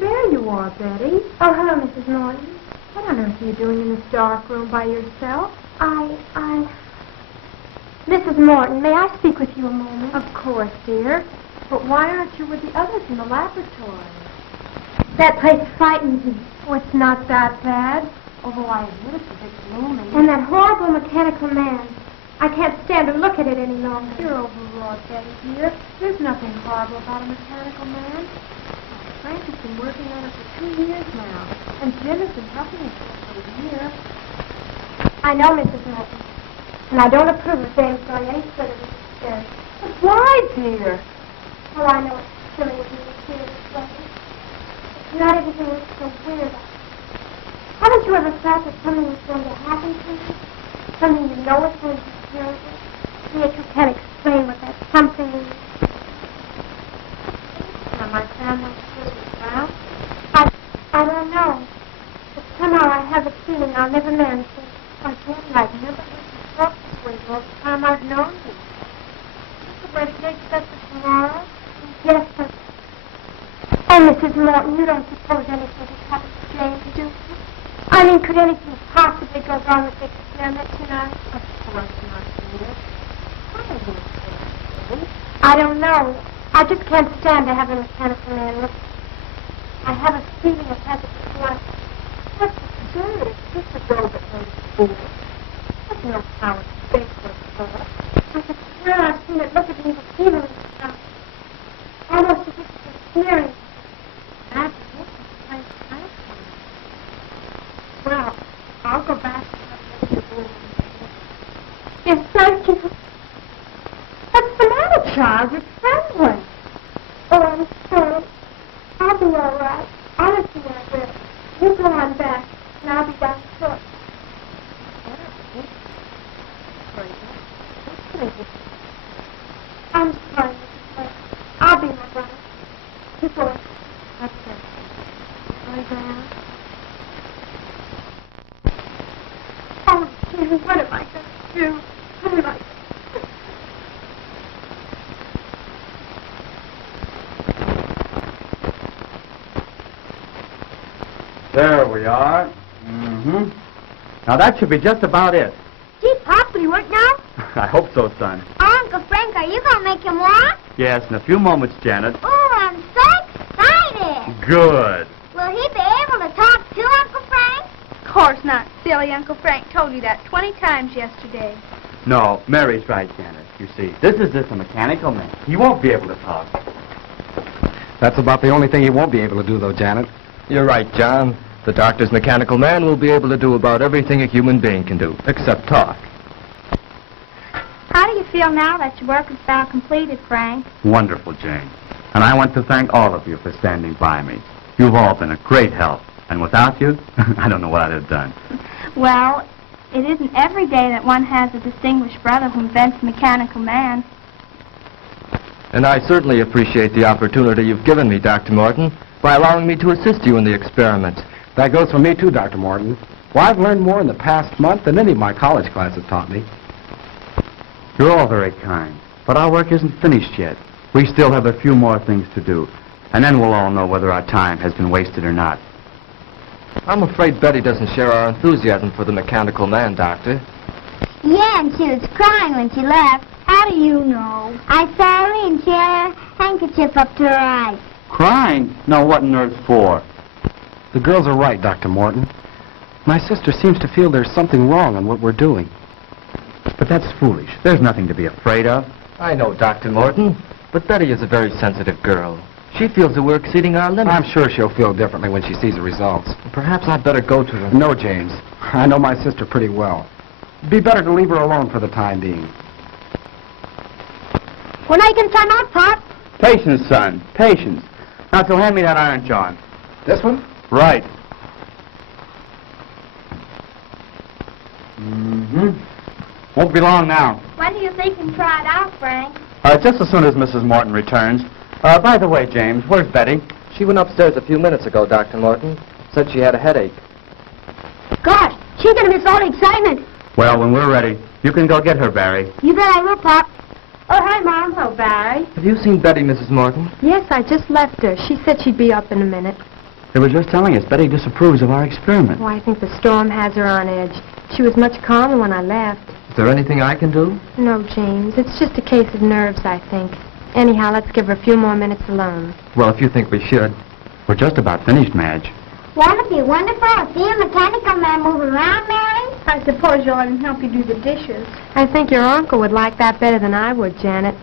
there you are, Betty. Oh, hello, Mrs. Morton. What on earth are you doing in this dark room by yourself? Mrs. Morton, may I speak with you a moment? Of course, dear. But why aren't you with the others in the laboratory? That place frightens me. Oh, it's not that bad. Although I admit it's a bit gloomy. And that horrible mechanical man. I can't stand to look at it any longer. You're overwrought, Betty, dear. There's nothing horrible about a mechanical man. Frank has been working on it for 2 years now. And Jim has been helping us for a year. I know, Mrs. Morton. And I don't approve of James going any further with this experiment. But why, dear? Oh, I know it's silly of me to feel this way. But not everything looks so weird. Haven't you ever thought that something is going to happen to you? Something you know is going to be terrible? And yet you can't explain what that something is. Now, my family is around. I don't know. But somehow I have a feeling I'll never marry him. Why, Betty, I've never heard you talk this way all the time I've known you. Is this the wedding day set for tomorrow? Yes, sir. Oh, Mrs. Morton, you don't suppose anything has happened to James, do you? I mean, could anything possibly go wrong with the experiment tonight? Of course not, dear. What are you saying? I don't know. I just can't stand to have a mechanical man look. I have a feeling I've had it before. That's absurd. It's just a dough that knows food. Doesn't know how it's baked or cooked. I could swear I've seen it look at me repeatedly. Almost as if it was sneering. That's it. It's nice. Well, I'll go back to the room. Yes, thank you. What's the matter, child? You're trembling. Oh, I'm sorry. I'll be all right. Honestly, I will. You go on back, and I'll be back shortly. I'm sorry, Mrs. West. I'll be my brother. You go in. That's it. Lie down. Oh, Jimmy, what am I going to do? What am I going to do? There we are. Now that should be just about it. Gee, Pop, will you work now? I hope so, son. Oh, Uncle Frank, are you going to make him walk? Yes, in a few moments, Janet. Oh, I'm so excited. Good. Will he be able to talk to Uncle Frank? Of course not, silly. Uncle Frank told you that 20 times yesterday. No, Mary's right, Janet. You see, this is just a mechanical man. He won't be able to talk. That's about the only thing he won't be able to do, though, Janet. You're right, John. The doctor's mechanical man will be able to do about everything a human being can do, except talk. How do you feel now that your work is about completed, Frank? Wonderful, Jane. And I want to thank all of you for standing by me. You've all been a great help. And without you, I don't know what I'd have done. Well, it isn't every day that one has a distinguished brother who invents a mechanical man. And I certainly appreciate the opportunity you've given me, Dr. Morton, by allowing me to assist you in the experiment. That goes for me, too, Dr. Morton. Well, I've learned more in the past month than any of my college classes taught me. You're all very kind, but our work isn't finished yet. We still have a few more things to do, and then we'll all know whether our time has been wasted or not. I'm afraid Betty doesn't share our enthusiasm for the mechanical man, Doctor. Yeah, and she was crying when she left. How do you know? I saw her and she had her handkerchief up to her eyes. Crying? No, what on earth for? The girls are right, Dr. Morton. My sister seems to feel there's something wrong in what we're doing. But that's foolish. There's nothing to be afraid of. I know, Dr. Morton, but Betty is a very sensitive girl. She feels that we're exceeding our limits. I'm sure she'll feel differently when she sees the results. Perhaps I'd better go to her. No, James. I know my sister pretty well. It'd be better to leave her alone for the time being. When are you going to time out, Pop? Patience, son. Patience. Now, so hand me that iron, John. This one? Right. Won't be long now. When do you think you can try it out, Frank? Just as soon as Mrs. Morton returns. By the way, James, where's Betty? She went upstairs a few minutes ago, Dr. Morton. Said she had a headache. Gosh, she's going to miss all the excitement. Well, when we're ready, you can go get her, Barry. You bet I will, Pop. Oh, hi, Mom. Hello, Barry. Have you seen Betty, Mrs. Morton? Yes, I just left her. She said she'd be up in a minute. They were just telling us Betty disapproves of our experiment. Oh, I think the storm has her on edge. She was much calmer when I left. Is there anything I can do? No, James. It's just a case of nerves, I think. Anyhow, let's give her a few more minutes alone. Well, if you think we should. We're just about finished, Madge. Won't it be wonderful to see a mechanical man move around, Mary? I suppose you'll let him help you do the dishes. I think your uncle would like that better than I would, Janet.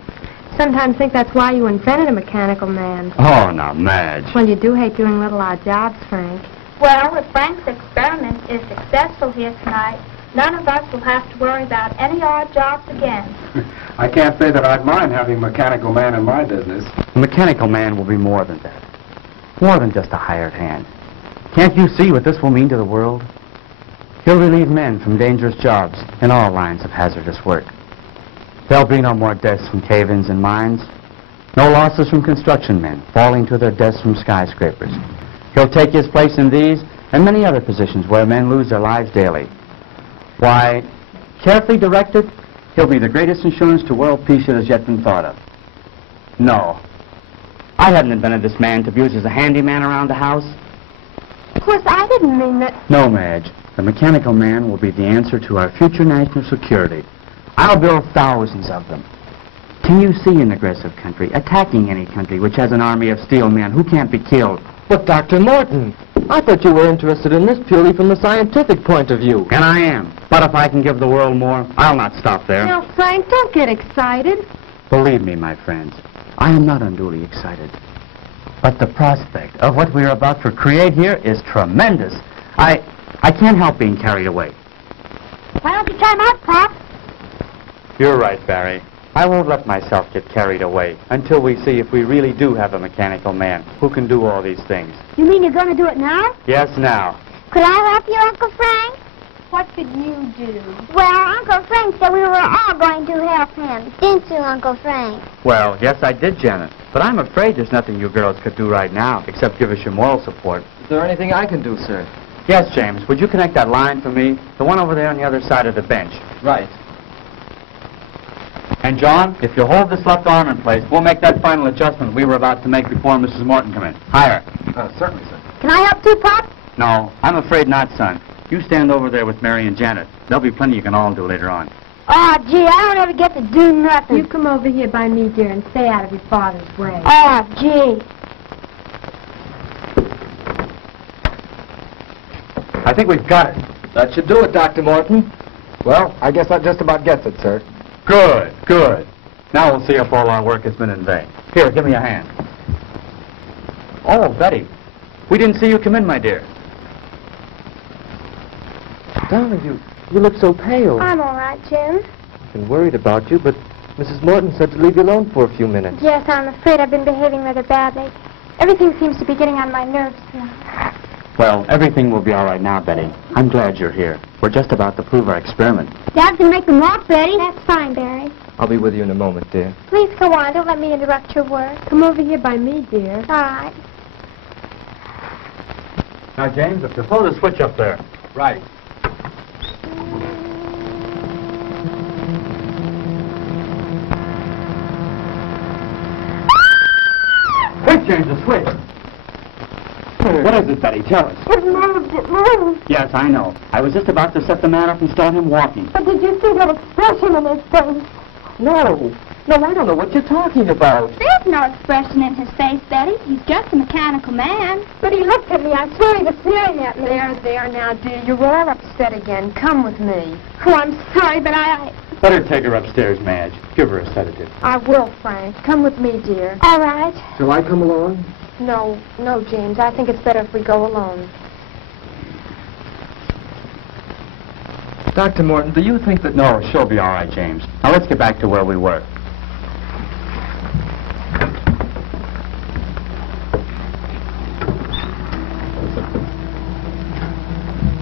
Sometimes think that's why you invented a mechanical man. Oh, now, Madge. Well, you do hate doing little odd jobs, Frank. Well, if Frank's experiment is successful here tonight, none of us will have to worry about any odd jobs again. I can't say that I'd mind having a mechanical man in my business. A mechanical man will be more than that. More than just a hired hand. Can't you see what this will mean to the world? He'll relieve men from dangerous jobs in all lines of hazardous work. There'll be no more deaths from cave-ins and mines. No losses from construction men falling to their deaths from skyscrapers. He'll take his place in these and many other positions where men lose their lives daily. Why, carefully directed, he'll be the greatest insurance to world peace that has yet been thought of. No. I haven't invented this man to be used as a handyman around the house. Of course, I didn't mean that. No, Madge. The mechanical man will be the answer to our future national security. I'll build thousands of them. Can you see an aggressive country attacking any country which has an army of steel men who can't be killed? But, Dr. Morton, I thought you were interested in this purely from the scientific point of view. And I am. But if I can give the world more, I'll not stop there. Now, Frank, don't get excited. Believe me, my friends, I am not unduly excited. But the prospect of what we are about to create here is tremendous. I can't help being carried away. Why don't you try them out, Pop? You're right, Barry. I won't let myself get carried away until we see if we really do have a mechanical man who can do all these things. You mean you're going to do it now? Yes, now. Could I help you, Uncle Frank? What could you do? Well, Uncle Frank said we were all going to help him. Didn't you, Uncle Frank? Well, yes, I did, Janet. But I'm afraid there's nothing you girls could do right now except give us your moral support. Is there anything I can do, sir? Yes, James. Would you connect that line for me? The one over there on the other side of the bench. Right. And, John, if you hold this left arm in place, we'll make that final adjustment we were about to make before Mrs. Morton come in. Higher. Certainly, sir. Can I help too, Pop? No, I'm afraid not, son. You stand over there with Mary and Janet. There'll be plenty you can all do later on. Oh, gee, I don't ever get to do nothing. You come over here by me, dear, and stay out of your father's way. Oh, gee. I think we've got it. That should do it, Dr. Morton. Well, I guess that just about gets it, sir. Good, good. Now we'll see if all our work has been in vain. Here, give me a hand. Oh, Betty, we didn't see you come in, my dear. Darling, you look so pale. I'm all right, Jim. I've been worried about you, but Mrs. Morton said to leave you alone for a few minutes. Yes, I'm afraid I've been behaving rather badly. Everything seems to be getting on my nerves now. Well, everything will be all right now, Betty. I'm glad you're here. We're just about to prove our experiment. Dad can make them walk, Betty. That's fine, Barry. I'll be with you in a moment, dear. Please go on. Don't let me interrupt your work. Come over here by me, dear. All right. Now, James, if you pull the switch up there. Right. Quick, James, the switch. What is it, Betty? Tell us. It moved. It moved. Yes, I know. I was just about to set the man up and start him walking. But did you see that expression in his face? No. No, I don't know what you're talking about. There's no expression in his face, Betty. He's just a mechanical man. But he looked at me. I swear he was staring at me. There now, dear. You're all upset again. Come with me. Oh, I'm sorry, but I... Better take her upstairs, Madge. Give her a sedative. I will, Frank. Come with me, dear. All right. Shall I come along? No, James. I think it's better if we go alone. Dr. Morton, do you think that... No, she'll be all right, James. Now, let's get back to where we were.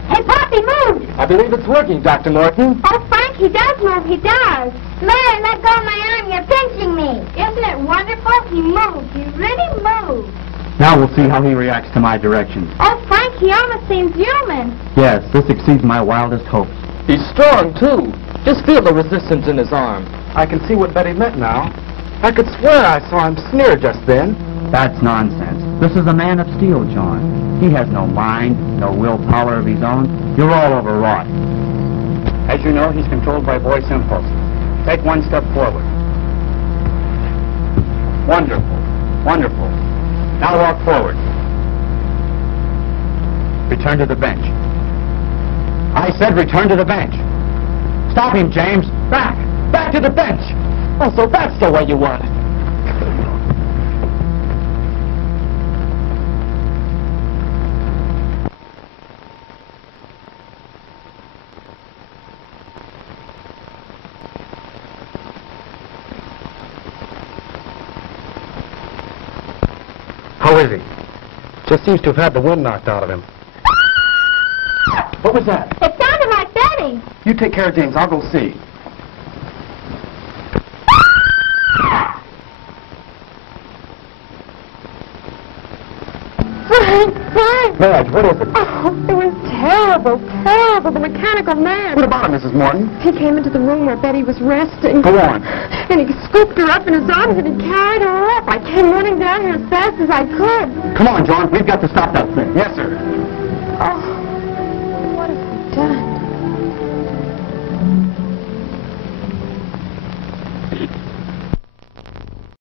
Hey, Pop, he moved. I believe it's working, Dr. Morton. Oh, Frank, he does move. He does. Mary, let go of my arm. You're pinching me. Isn't it wonderful? He moved. He really moved. Now we'll see how he reacts to my directions. Oh, Frank, he almost seems human. Yes, this exceeds my wildest hopes. He's strong, too. Just feel the resistance in his arm. I can see what Betty meant now. I could swear I saw him sneer just then. That's nonsense. This is a man of steel, John. He has no mind, no willpower of his own. You're all overwrought. As you know, he's controlled by voice impulses. Take one step forward. Wonderful. Wonderful. Now walk forward. Return to the bench. I said return to the bench. Stop him, James. Back. Back to the bench. Oh, so that's the way you want it. How is he? Just seems to have had the wind knocked out of him. What was that? It sounded like Betty. You take care of James. I'll go see. Frank! Madge, what is it? Oh, it was terrible, terrible. The mechanical man. What about him, Mrs. Morton? He came into the room where Betty was resting. Go on. And he scooped her up in his arms and he carried her up. I came running down here as fast as I could. Come on, John. We've got to stop that thing. Yes, sir. Oh, what have we done?